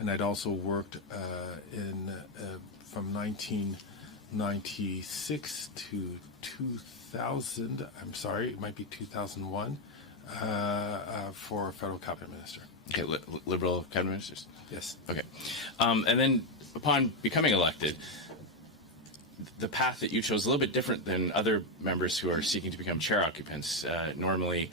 and I'd also worked from 1996 to 2000. I'm sorry, it might be 2001 for a federal cabinet minister. Okay, Liberal cabinet ministers? Yes. Okay. And then upon becoming elected, the path that you chose is a little bit different than other members who are seeking to become chair occupants. Normally,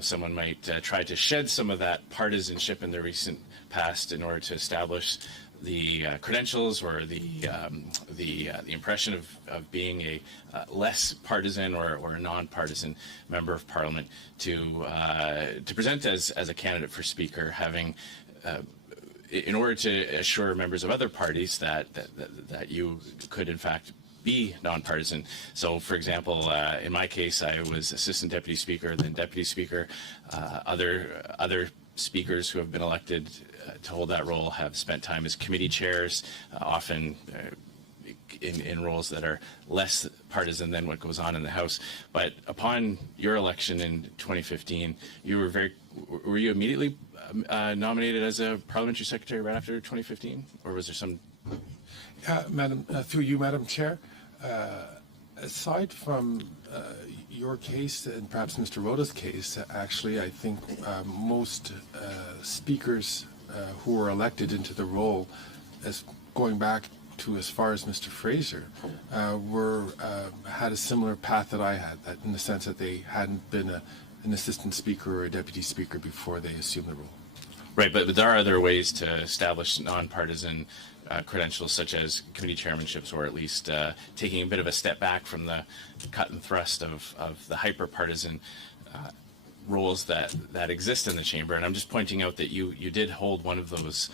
someone might try to shed some of that partisanship in the recent past in order to establish the credentials or the impression of being a less partisan or a non-partisan member of Parliament to present as a candidate for Speaker, having in order to assure members of other parties that you could in fact be nonpartisan. So, for example, in my case, I was Assistant Deputy Speaker, then Deputy Speaker. Other speakers who have been elected to hold that role have spent time as committee chairs, often in roles that are less partisan than what goes on in the House. But upon your election in 2015, were you immediately nominated as a parliamentary secretary right after 2015, or was there some? Madam, through you, Madam Chair, aside from your case and perhaps Mr. Rota's case, actually, I think most speakers who were elected into the role, as going back to as far as Mr. Fraser, had a similar path that I had, that in the sense that they hadn't been an assistant speaker or a deputy speaker before they assumed the role. Right, but there are other ways to establish nonpartisan credentials, such as committee chairmanships, or at least taking a bit of a step back from the cut and thrust of the hyper-partisan roles that exist in the chamber. And I'm just pointing out that you did hold one of those